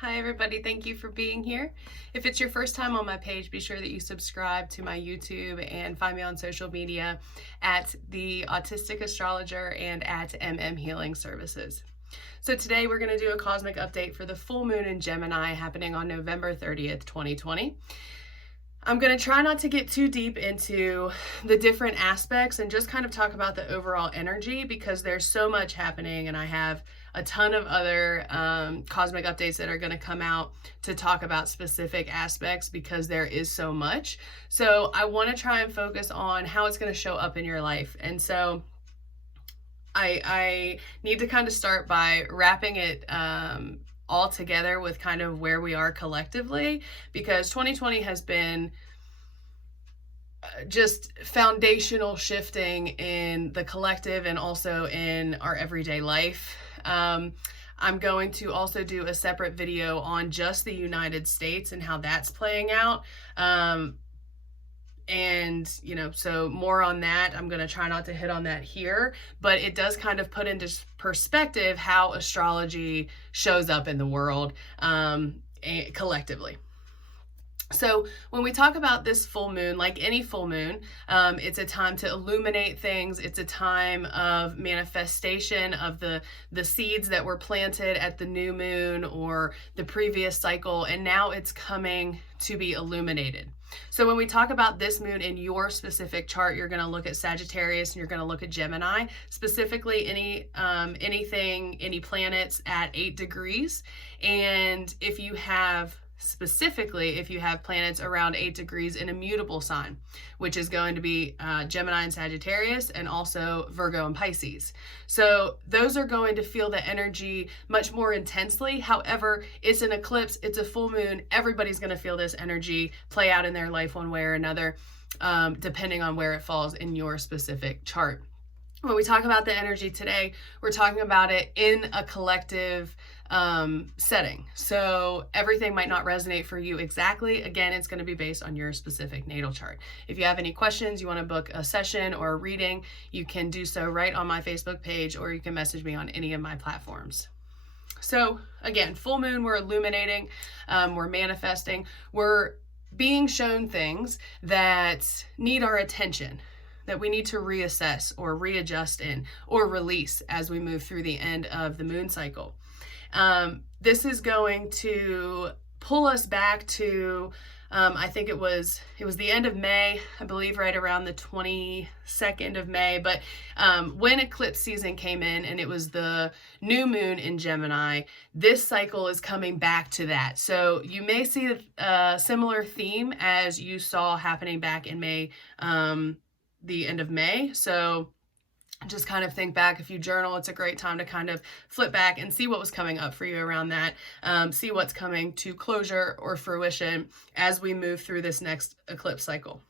Hi everybody, thank you for being here. If it's your first time on my page, be sure that you subscribe to my YouTube and find me on social media at the Autistic Astrologer and at mmhealingservices. So today we're going to do a cosmic update for the full moon in Gemini happening on November 30th, 2020. I'm going to try not to get too deep into the different aspects and just kind of talk about the overall energy because there's so much happening, and I have a ton of other cosmic updates that are going to come out to talk about specific aspects because there is so much. So I want to try and focus on how it's going to show up in your life. And so I need to kind of start by wrapping it all together with kind of where we are collectively, because 2020 has been just foundational shifting in the collective and also in our everyday life. I'm going to also do a separate video on just the United States and how that's playing out. And, so more on that. I'm going to try not to hit on that here, but it does kind of put into perspective how astrology shows up in the world collectively. So when we talk about this full moon, like any full moon, it's a time to illuminate things. It's a time of manifestation of the seeds that were planted at the new moon or the previous cycle, and now it's coming to be illuminated. So when we talk about this moon in your specific chart, you're going to look at Sagittarius and you're going to look at Gemini, specifically any planets at 8 degrees. And if you have planets around 8 degrees in a mutable sign, which is going to be Gemini and Sagittarius, and also Virgo and Pisces. So those are going to feel the energy much more intensely. However, it's an eclipse, it's a full moon. Everybody's going to feel this energy play out in their life one way or another, depending on where it falls in your specific chart. When we talk about the energy today, we're talking about it in a collective setting. So everything might not resonate for you exactly. Again, it's going to be based on your specific natal chart. If you have any questions, you want to book a session or a reading, you can do so right on my Facebook page, or you can message me on any of my platforms. So again, full moon, we're illuminating, we're manifesting, we're being shown things that need our attention, that we need to reassess or readjust in or release as we move through the end of the moon cycle. This is going to pull us back to, I think it was the end of May, I believe right around the 22nd of May, but when eclipse season came in and it was the new moon in Gemini, this cycle is coming back to that. So you may see a similar theme as you saw happening back in May, the end of May. So just kind of think back. If you journal, it's a great time to kind of flip back and see what was coming up for you around that. See what's coming to closure or fruition as we move through this next eclipse cycle.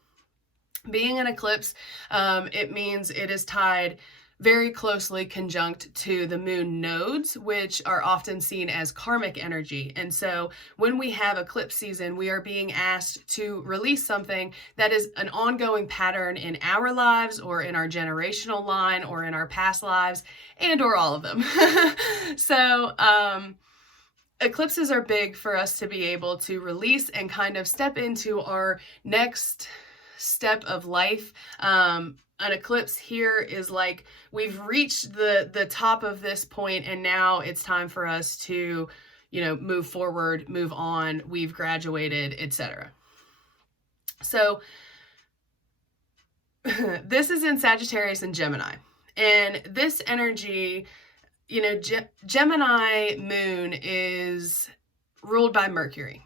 Being an eclipse, it means it is tied very closely conjunct to the moon nodes, which are often seen as karmic energy. And so when we have eclipse season, we are being asked to release something that is an ongoing pattern in our lives or in our generational line or in our past lives, and or all of them. So eclipses are big for us to be able to release and kind of step into our next step of life. An eclipse here is like we've reached the top of this point, and now it's time for us to, move forward, move on. We've graduated, etc. So this is in Sagittarius and Gemini, and this energy, Gemini moon is ruled by Mercury,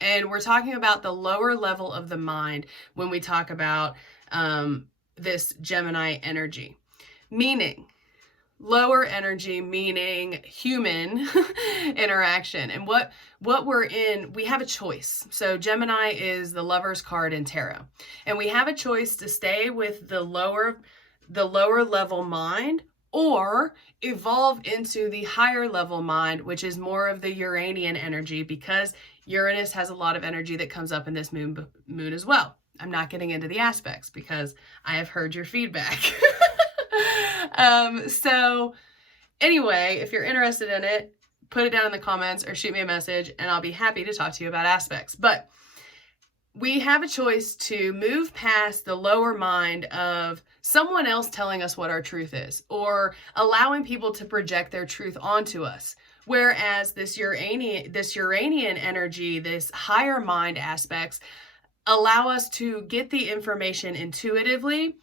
and we're talking about the lower level of the mind when we talk about this Gemini energy, meaning lower energy, meaning human interaction. And what we're in, we have a choice. So Gemini is the Lover's card in tarot, and we have a choice to stay with the lower level mind or evolve into the higher level mind, which is more of the Uranian energy, because Uranus has a lot of energy that comes up in this moon as well. I'm not getting into the aspects because I have heard your feedback. So anyway, if you're interested in it, put it down in the comments or shoot me a message, and I'll be happy to talk to you about aspects. But we have a choice to move past the lower mind of someone else telling us what our truth is, or allowing people to project their truth onto us. Whereas this Uranian energy, this higher mind aspects, allow us to get the information intuitively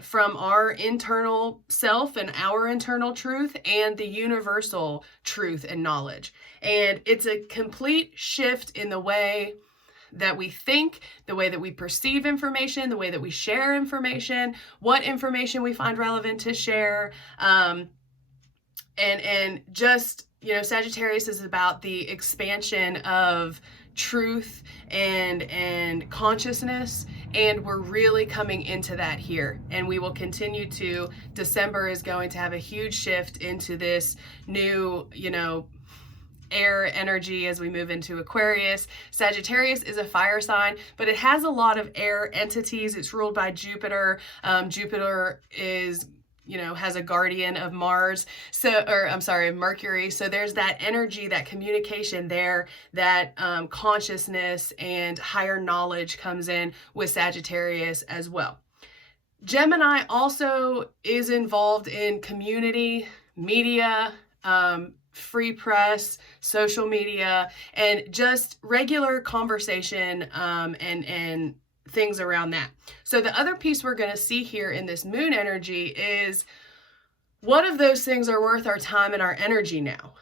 from our internal self and our internal truth and the universal truth and knowledge. And it's a complete shift in the way that we think, the way that we perceive information, the way that we share information, what information we find relevant to share. And just, Sagittarius is about the expansion of truth and consciousness, and we're really coming into that here, and we will continue to. December is going to have a huge shift into this new, air energy as we move into Aquarius. Sagittarius is a fire sign, but it has a lot of air entities. It's ruled by Jupiter. Jupiter is has a guardian of Mars. Mercury. So there's that energy, that communication there, that consciousness and higher knowledge comes in with Sagittarius as well. Gemini also is involved in community, media, free press, social media, and just regular conversation and things around that. So the other piece we're going to see here in this moon energy is what of those things are worth our time and our energy now.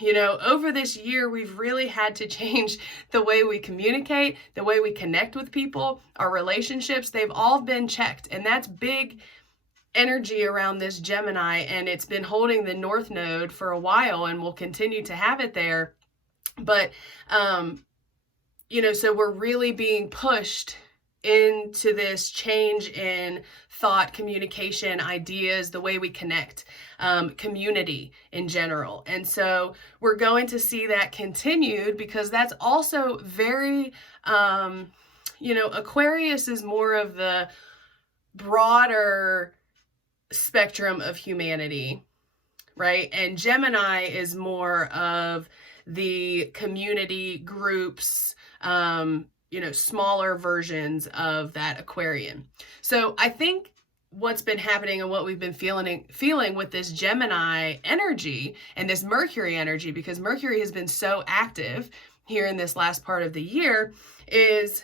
Over this year, we've really had to change the way we communicate, the way we connect with people, our relationships. They've all been checked, and that's big energy around this Gemini, and it's been holding the North Node for a while and will continue to have it there. But, so we're really being pushed into this change in thought, communication, ideas, the way we connect, community in general. And so we're going to see that continued, because that's also very, Aquarius is more of the broader spectrum of humanity, right? And Gemini is more of the community groups, smaller versions of that Aquarian. So I think what's been happening and what we've been feeling with this Gemini energy and this Mercury energy, because Mercury has been so active here in this last part of the year, is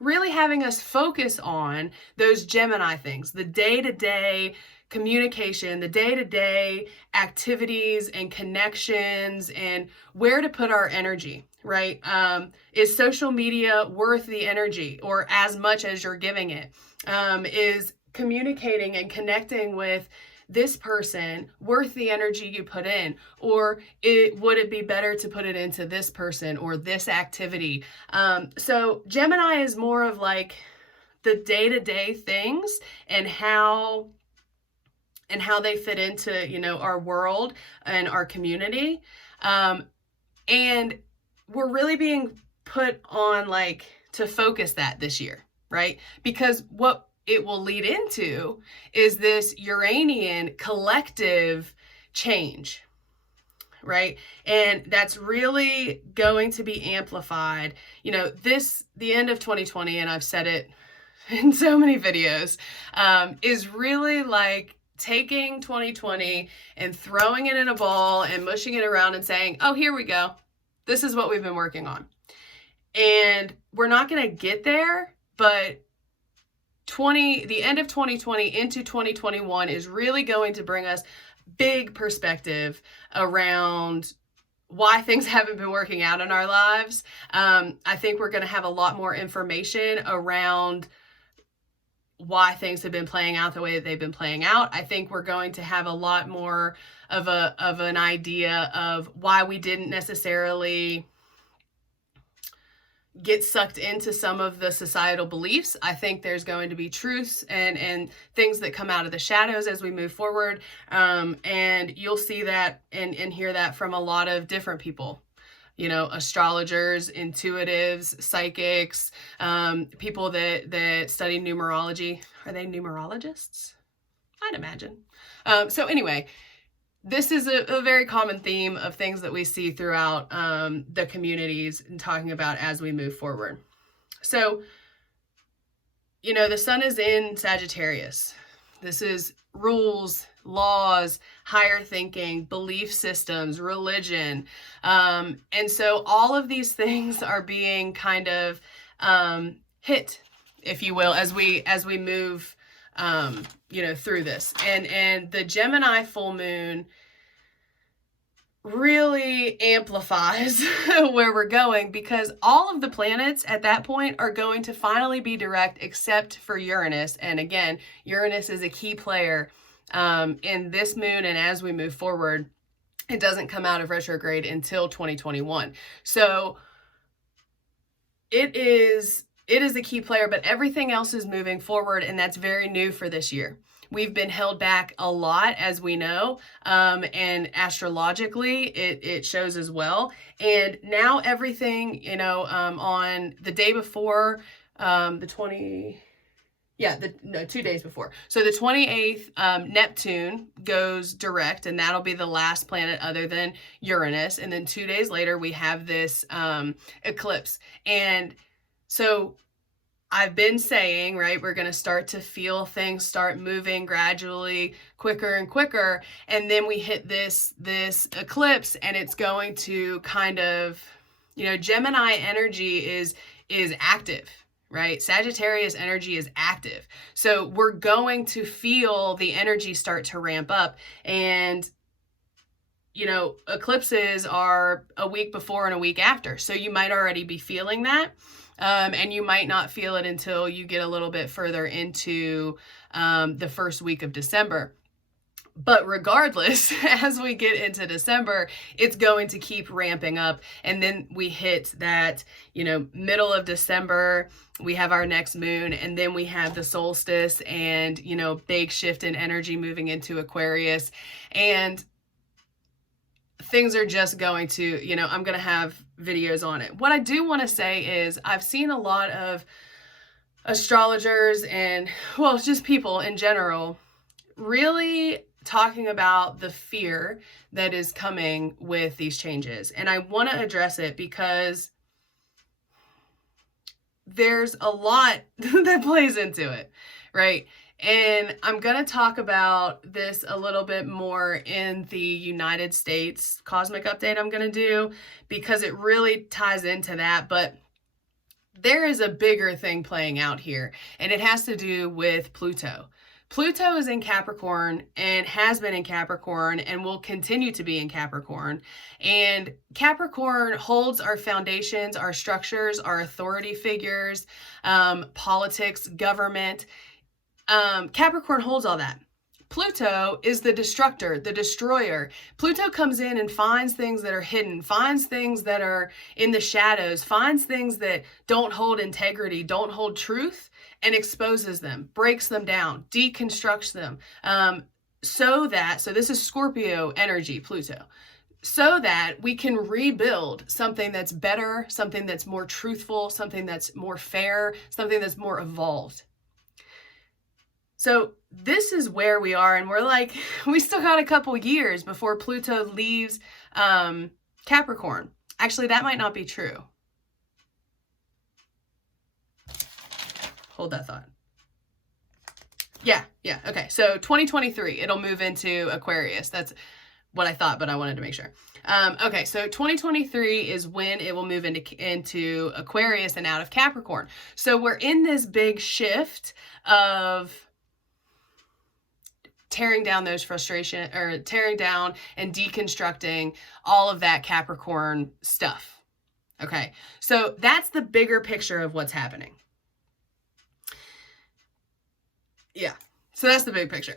really having us focus on those Gemini things, the day-to-day communication, the day-to-day activities and connections, and where to put our energy, right? Is social media worth the energy, or as much as you're giving it? Is communicating and connecting with this person worth the energy you put in? Or would it be better to put it into this person or this activity? So Gemini is more of like the day-to-day things and how they fit into, our world and our community. And we're really being put on to focus that this year, right? Because what it will lead into is this Uranian collective change, right? And that's really going to be amplified. The end of 2020, and I've said it in so many videos, is really taking 2020 and throwing it in a ball and mushing it around and saying, oh, here we go. This is what we've been working on. And we're not going to get there, but the end of 2020 into 2021 is really going to bring us big perspective around why things haven't been working out in our lives. I think we're going to have a lot more information around why things have been playing out the way that they've been playing out. I think we're going to have a lot more of an idea of why we didn't necessarily get sucked into some of the societal beliefs. I think there's going to be truths and things that come out of the shadows as we move forward. And you'll see that and hear that from a lot of different people. Astrologers, intuitives, psychics, people that study numerology. Are they numerologists? I'd imagine. So anyway, this is a very common theme of things that we see throughout the communities and talking about as we move forward. So, you know, the sun is in Sagittarius. This is rules, laws, higher thinking, belief systems, religion. And so all of these things are being kind of hit, if you will, as we move, you know, through this. And the Gemini full moon really amplifies where we're going, because all of the planets at that point are going to finally be direct, except for Uranus. And again, Uranus is a key player in this moon, and as we move forward, it doesn't come out of retrograde until 2021. So it is a key player, but everything else is moving forward, and that's very new for this year. We've been held back a lot, as we know, and astrologically, it shows as well. And now everything, you know, on the day before, 2 days before. So the 28th, Neptune goes direct, and that'll be the last planet other than Uranus. And then 2 days later, we have this eclipse. And so I've been saying, right, we're going to start to feel things start moving gradually, quicker and quicker. And then we hit this eclipse, and it's going to kind of, you know, Gemini energy is active, right? Sagittarius energy is active. So we're going to feel the energy start to ramp up. And, you know, eclipses are a week before and a week after. So you might already be feeling that. And you might not feel it until you get a little bit further into the first week of December. But regardless, as we get into December, it's going to keep ramping up. And then we hit that, you know, middle of December, we have our next moon, and then we have the solstice and, you know, big shift in energy moving into Aquarius. And things are just going to, you know, I'm going to have videos on it. What I do want to say is I've seen a lot of astrologers and, well, just people in general really talking about the fear that is coming with these changes. And I want to address it because there's a lot that plays into it, right? And I'm going to talk about this a little bit more in the United States cosmic update I'm going to do, because it really ties into that. But there is a bigger thing playing out here, and it has to do with Pluto. Pluto is in Capricorn and has been in Capricorn and will continue to be in Capricorn. And Capricorn holds our foundations, our structures, our authority figures, politics, government. Capricorn holds all that. Pluto is the destructor, the destroyer. Pluto comes in and finds things that are hidden, finds things that are in the shadows, finds things that don't hold integrity, don't hold truth, and exposes them, breaks them down, deconstructs them, so this is Scorpio energy, Pluto, so that we can rebuild something that's better, something that's more truthful, something that's more fair, something that's more evolved. So this is where we are, and we're like, we still got a couple years before Pluto leaves Capricorn. Actually, that might not be true. Hold that thought. Yeah, okay. So 2023, it'll move into Aquarius. That's what I thought, but I wanted to make sure. Okay, so 2023 is when it will move into Aquarius and out of Capricorn. So we're in this big shift of tearing down those frustration, or tearing down and deconstructing all of that Capricorn stuff. Okay, so that's the bigger picture of what's happening. Yeah, so that's the big picture.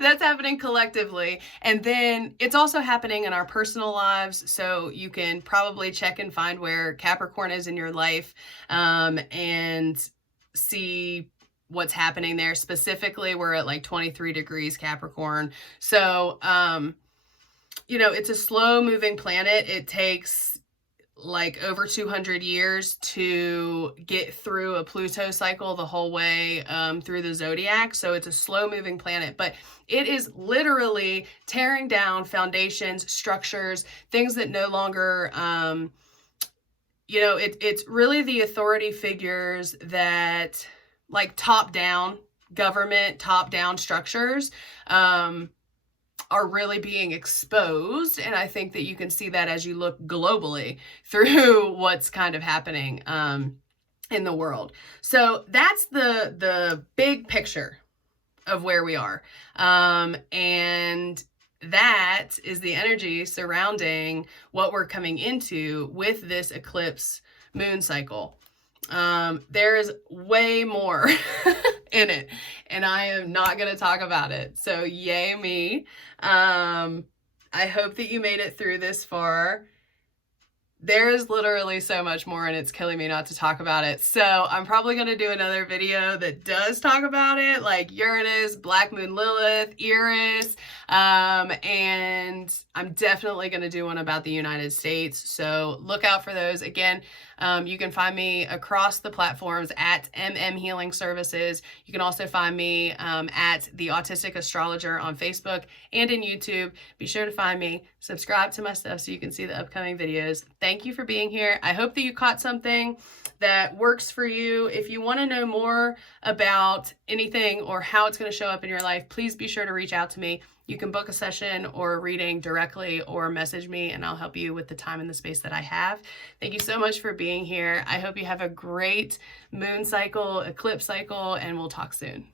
That's happening collectively. And then it's also happening in our personal lives. So you can probably check and find where Capricorn is in your life, and see what's happening there. Specifically, we're at like 23 degrees Capricorn. So, you know, it's a slow moving planet. It takes like over 200 years to get through a Pluto cycle the whole way through the zodiac. So it's a slow moving planet, but it is literally tearing down foundations, structures, things that no longer, you know, it's really the authority figures that, like, top down government, top down structures, are really being exposed. And I think that you can see that as you look globally through what's kind of happening in the world. So that's the big picture of where we are. And that is the energy surrounding what we're coming into with this eclipse moon cycle. There is way more in it, and I am not going to talk about it. So yay me. I hope that you made it through this far. There is literally so much more, and it's killing me not to talk about it. So I'm probably going to do another video that does talk about it, like Uranus, Black Moon Lilith, Eris, and I'm definitely going to do one about the United States. So look out for those. Again, you can find me across the platforms at mmhealingservices. You can also find me at the Autistic Astrologer on Facebook and in YouTube. Be sure to find me, subscribe to my stuff so you can see the upcoming videos. Thank you for being here. I hope that you caught something that works for you. If you want to know more about anything or how it's going to show up in your life, please be sure to reach out to me. You can book a session or a reading directly or message me, and I'll help you with the time and the space that I have. Thank you so much for being here. I hope you have a great moon cycle, eclipse cycle, and we'll talk soon.